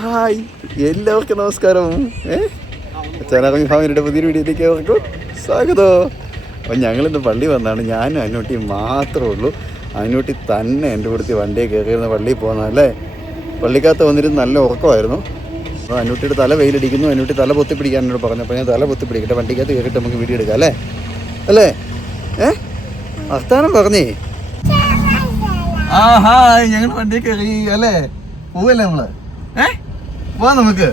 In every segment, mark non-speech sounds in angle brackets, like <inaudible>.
Hi. എല്ലാവർക്കും നമസ്കാരം. ഏ? ചാനറങ്ങി ഫാമിലിയുടെ പുതിയൊരു വീഡിയോയിലേക്ക് അവർക്കും സ്വാഗതം. അപ്പം ഞങ്ങളിന്ന് പള്ളി വന്നാണ്. ഞാനും അന്നൂട്ടി മാത്രമേ ഉള്ളൂ. അന്നൂട്ടി തന്നെ എന്റെ കൂടത്തി വണ്ടിയിൽ കയറിയിരുന്ന പള്ളിയിൽ പോകുന്നതല്ലേ പള്ളിക്കകത്ത് വന്നിരുന്ന് നല്ല ഉറക്കമായിരുന്നു. അപ്പോൾ അന്നൂട്ടിയുടെ തല വെയിലടിക്കുന്നു. അന്നൂട്ടി തല പൊത്തിപ്പിടിക്കാൻ എന്നോട് പറഞ്ഞു. അപ്പോൾ ഞാൻ തല പൊത്തിപ്പിടിക്കട്ടെ വണ്ടിക്കകത്ത് കയറിയിട്ട് നമുക്ക് വീഡിയോ എടുക്കാം അല്ലേ? അല്ലേ? ഏ? വർത്താനം പറഞ്ഞേ. ആ ഹായ്. ഞങ്ങൾ വണ്ടി കയറി അല്ലേ? പോവല്ലേ നമ്മൾ? ഏ? പോവാ നമുക്ക്.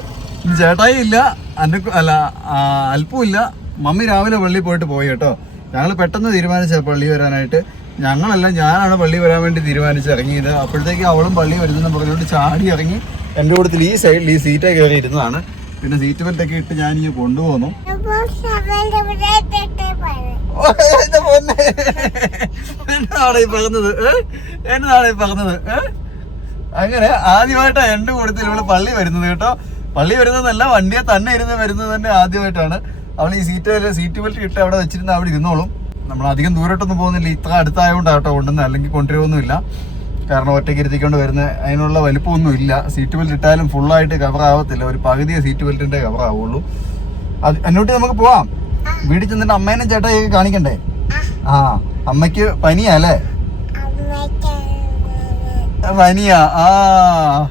ചേട്ടായി ഇല്ല അന്നെ അല്ല അല്പം അല്പവും ഇല്ല. മമ്മി രാവിലെ പള്ളി പോയിട്ട് പോയി കേട്ടോ. ഞങ്ങൾ പെട്ടെന്ന് തീരുമാനിച്ച പള്ളി വരാനായിട്ട്. ഞങ്ങളല്ല ഞാനാണ് പള്ളി വരാൻ വേണ്ടി തീരുമാനിച്ച് ഇറങ്ങിയത്. അപ്പോഴത്തേക്ക് അവളും പള്ളി വരുന്നെന്ന് പറഞ്ഞുകൊണ്ട് ചാടി ഇറങ്ങി എന്റെ കൂട്ടത്തിൽ ഈ സൈഡിൽ ഈ സീറ്റേ കയറി ഇരുന്നതാണ്. പിന്നെ സീറ്റ് ബെൽറ്റ് ഒക്കെ ഇട്ട് ഞാൻ ഇനി കൊണ്ടുപോന്നു. എന്നതാടാ ഈ പറഞ്ഞത്? എന്നതാണ് ഈ പറഞ്ഞത്? ഏ? അങ്ങനെ ആദ്യമായിട്ടാ എന്റെ കൂട്ടത്തിൽ ഇവൾ പള്ളി വരുന്നത് കേട്ടോ. പള്ളി വരുന്നതല്ല വണ്ടിയെ തന്നെ ഇരുന്ന് വരുന്നത് തന്നെ ആദ്യമായിട്ടാണ്. അവൾ ഈ സീറ്റ് സീറ്റ് ബെൽറ്റ് ഇട്ട് അവിടെ വെച്ചിരുന്ന അവിടെ ഇരുന്നോളും. നമ്മൾ അധികം ദൂരോട്ടൊന്നും പോകുന്നില്ല. ഇത്ര അടുത്തായതുകൊണ്ടാണ് കേട്ടോ കൊണ്ടുവന്നത് അല്ലെങ്കിൽ കൊണ്ടുവരുമൊന്നുമില്ല കാരണം ഒറ്റയ്ക്ക് ഇരുത്തിക്കൊണ്ട് വരുന്ന അതിനുള്ള വലിപ്പമൊന്നും ഇല്ല സീറ്റ് ബെൽറ്റ് ഇട്ടാലും ഫുള്ളായിട്ട് കവർ ആവത്തില്ല. ഒരു പകുതിയെ സീറ്റ് ബെൽറ്റിന്റെ കവർ ആവുള്ളൂ. അത് എന്നോട്ട് നമുക്ക് പോവാം. വീട്ടിൽ ചെന്നിട്ട് അമ്മേനെ ചേട്ടായി കാണിക്കണ്ടേ? ആ അമ്മയ്ക്ക് പനിയാ അല്ലേ? പനിയാ ആ.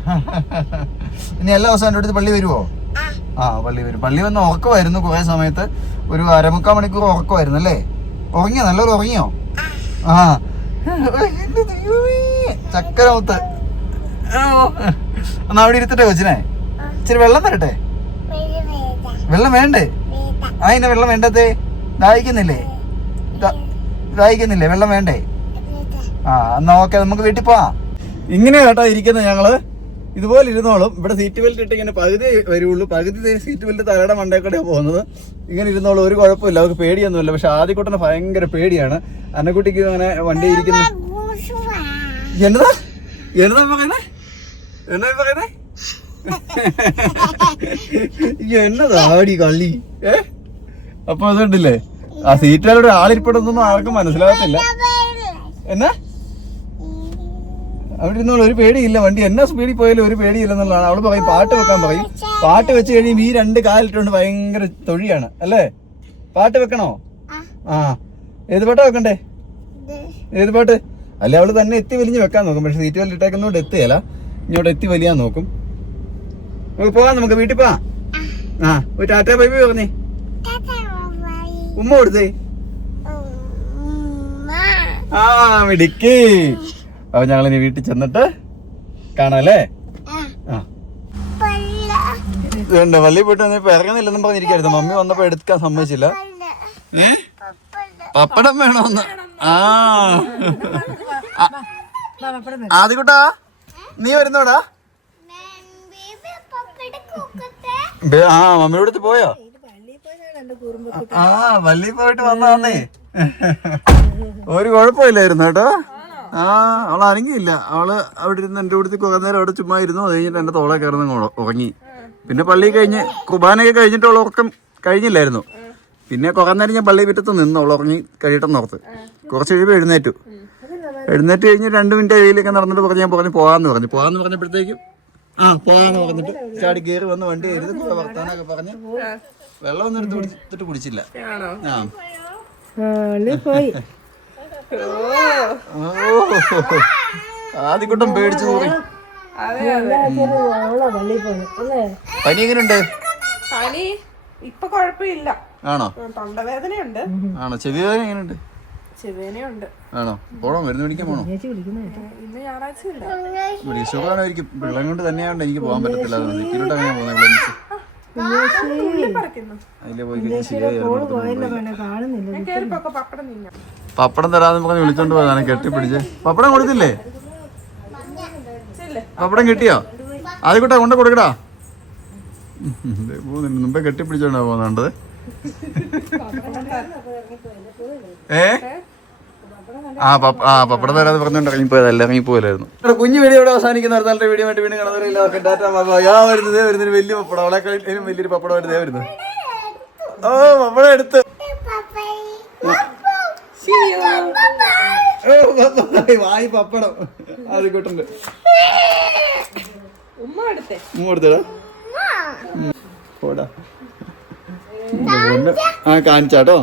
<laughs> ഇനി എല്ലാ ദിവസവും എന്റെ അടുത്ത് പള്ളി വരുമോ ആ. പള്ളി വരും. പള്ളി വന്ന് ഉറക്കമായിരുന്നു കുറെ സമയത്ത്. ഒരു അരമുക്കാൽ മണിക്കൂർ ഉറക്കമായിരുന്നു അല്ലേ? ഉറങ്ങിയോ? നല്ലൊരു ഉറങ്ങിയോ? ആ. ചക്കരമുത്ത്. എന്നാ അവിടെ ഇരുത്തട്ടെ കൊച്ചിനെ? ഇച്ചിരി വെള്ളം തരട്ടെ? വെള്ളം വേണ്ടേ. ആ ഇന്നെ വെള്ളം വേണ്ടത്തെ? ദാഹിക്കുന്നില്ലേ? ദാഹിക്കുന്നില്ലേ? വെള്ളം വേണ്ടേ? ആ എന്നാ ഓക്കെ. നമുക്ക് വീട്ടിൽ പോവാം. ഇങ്ങനെ കേട്ടോ ഇരിക്കുന്നത് ഞങ്ങൾ. ഇതുപോലെ ഇരുന്നോളും. ഇവിടെ സീറ്റ് ബെൽറ്റ് ഇട്ട് ഇങ്ങനെ പകുതി വരുള്ളൂ പകുതി സീറ്റ് ബെൽറ്റ് തലയുടെ മണ്ടേക്കൂടെയാണ് പോകുന്നത്. ഇങ്ങനെ ഇരുന്നോളും. ഒരു കുഴപ്പമില്ല. അവർക്ക് പേടിയൊന്നുമില്ല. പക്ഷെ ആദ്യക്കുട്ടനെ ഭയങ്കര പേടിയാണ്. അന്നക്കുട്ടിക്ക് അങ്ങനെ വണ്ടി ഇരിക്കുന്ന എന്നതാ എന്നതാ പറയുന്നേ? എന്നാ പറയുന്നേ? എന്നതാടി കള്ളി? ഏ? അപ്പൊ അതുണ്ടല്ലേ? ആ സീറ്റുകാരുടെ ആളിരിപ്പടൊന്നും ആർക്കും മനസ്സിലാകത്തില്ല. എന്നാ? അവിടെ ഇരുന്നോളൂ ഒരു പേടിയില്ല. വണ്ടി എന്നാ സ്പീഡിൽ പോയാലും ഒരു പേടിയില്ലെന്നുള്ളതാണ്. അവൾ പറയും പാട്ട് വെക്കാൻ പറയും. പാട്ട് വെച്ച് കഴിയുമ്പോൾ ഈ രണ്ട് കാലിട്ടുണ്ട് ഭയങ്കര തൊഴിയാണ് അല്ലേ? പാട്ട് വെക്കണോ? ആ. ഏത് പാട്ടാ വെക്കണ്ടേ? ഏത് പാട്ട്? അല്ലെ അവൾ തന്നെ എത്തി വലിഞ്ഞ് വെക്കാൻ നോക്കും. പക്ഷെ സീറ്റ് വലിയ ഇട്ടേക്കുന്നോണ്ട് എത്തിയല്ല ഇങ്ങോട്ട് എത്തി വലിയാൻ നോക്കും. നമുക്ക് പോവാം നമുക്ക് വീട്ടിൽ പോവാം ആ. ഒരു ടാറ്റ ബൈ ബൈ പറഞ്ഞേ. ഉമ്മ കൊടുത്തേ. ആ മിടിക്ക്. അപ്പൊ ഞങ്ങൾ ഇനി വീട്ടിൽ ചെന്നിട്ട് കാണാല്ലേ ആ. ഇതുണ്ട് പള്ളി പോയിട്ട് വന്നപ്പോ ഇറങ്ങുന്നില്ലെന്നും പറഞ്ഞിരിക്കായിരുന്നു മമ്മി വന്നപ്പോ എടുക്കാൻ സമ്മതിച്ചില്ല. ഏ? പപ്പടം. വേണമെന്ന് ആ. ആദ്യകൂട്ടാ നീ വരുന്നോടാ? ആ മമ്മിയുടെ അടുത്ത് പോയോ? ആ പള്ളി പോയിട്ട് വന്നേ ഒരു കുഴപ്പമില്ലായിരുന്നു കേട്ടോ. ആ അവൾ അനങ്ങിയില്ല. അവൾ അവിടെ ഇരുന്ന് എന്റെ കൂടുതൽ കുറെ നേരം അവിടെ ചുമ്മാ ഇരുന്നു. അത് കഴിഞ്ഞിട്ട് എന്റെ തോളെ കയറുന്ന ഉറങ്ങി. പിന്നെ പള്ളി കഴിഞ്ഞ് കുർബാനയൊക്കെ കഴിഞ്ഞിട്ട് അവൾ ഉറക്കം കഴിഞ്ഞില്ലായിരുന്നു. പിന്നെ കുറെ നേരം ഞാൻ പള്ളി വിറ്റത്ത് നിന്നു. അവൾ ഉറങ്ങി കഴിയട്ടെന്ന് ഓർത്ത്. കുറച്ച് കഴിയുമ്പോൾ എഴുന്നേറ്റു. എഴുന്നേറ്റ് കഴിഞ്ഞ് രണ്ട് മിനിറ്റ് വെയിലൊക്കെ നടന്നിട്ട് പറഞ്ഞു ഞാൻ പറഞ്ഞു പോകാന്ന് പറഞ്ഞു. പോകാന്ന് പറഞ്ഞപ്പോഴത്തേക്കും ആ പോകാന്ന് പറഞ്ഞിട്ട് ചാടി കയറി വന്ന് വണ്ടി കയറി കുറെ വർത്താനൊക്കെ പറഞ്ഞ് വെള്ളം ഒന്നും എടുത്ത് കുടിച്ചിട്ട് കുടിച്ചില്ല. ആ. പോയി. ആദ്യക്കൂട്ടം പേടിച്ചു പോയി പനി എങ്ങനെയുണ്ട്? പനി ഇപ്പൊ കുഴപ്പമില്ല. ആണോ? തൊണ്ടവേദനയുണ്ട്. ആണോ? ചെവി വേദന എങ്ങനെയുണ്ട്? ചെവേനയുണ്ട് ആണോ? പോണോ? മരുന്ന് പോണോ? ഇന്ന് ഞായറാഴ്ച കൊണ്ട് തന്നെയാണ്ട് എനിക്ക് പോകാൻ പറ്റത്തില്ല. സിറ്റിയിലോട്ട് അങ്ങനെ പോകുന്നത് അതിലെ പോയി കഴിഞ്ഞാൽ ശരിയായി. പിന്നെ കാണുന്നില്ല. പപ്പടം തരാന്ന് പറഞ്ഞ് വിളിച്ചോണ്ട് പോയതാണ് കെട്ടിപ്പിടിച്ച്. പപ്പടം കൊടുത്തില്ലേ? പപ്പടം കിട്ടിയോ? ആദ്യക്കൂട്ടാ കൊണ്ട് കൊടുക്കടാ. ദേ മുമ്പേ കെട്ടിപ്പിടിച്ചോണ്ടാ പോകുന്നുണ്ട് ഏ? ആ ആ പപ്പടം തരാതെ പറഞ്ഞോണ്ട് ഇറങ്ങി പോയല്ലായിരുന്നു. കുഞ്ഞു വീഡിയോ ഇവിടെ അവസാനിക്കുന്ന അടുത്ത വീഡിയോ ആയിട്ട് വീണ്ടും കാണുന്നവരില്ല ടാറ്റ യാ വരുന്നത് വരുന്നൊരു വലിയ പപ്പടം അവളെ കഴിഞ്ഞും വലിയൊരു പപ്പടം വരുന്നേ. വരുന്നത് ഓ പപ്പടം എടുത്ത്. വായി പപ്പടം. ആദ്യക്കൂട്ടുണ്ട് ഉമ്മ എടുത്തേ. ഉമ്മ കൊടുത്തടാ പോടാ. ആ കാണിച്ചാട്ടോ.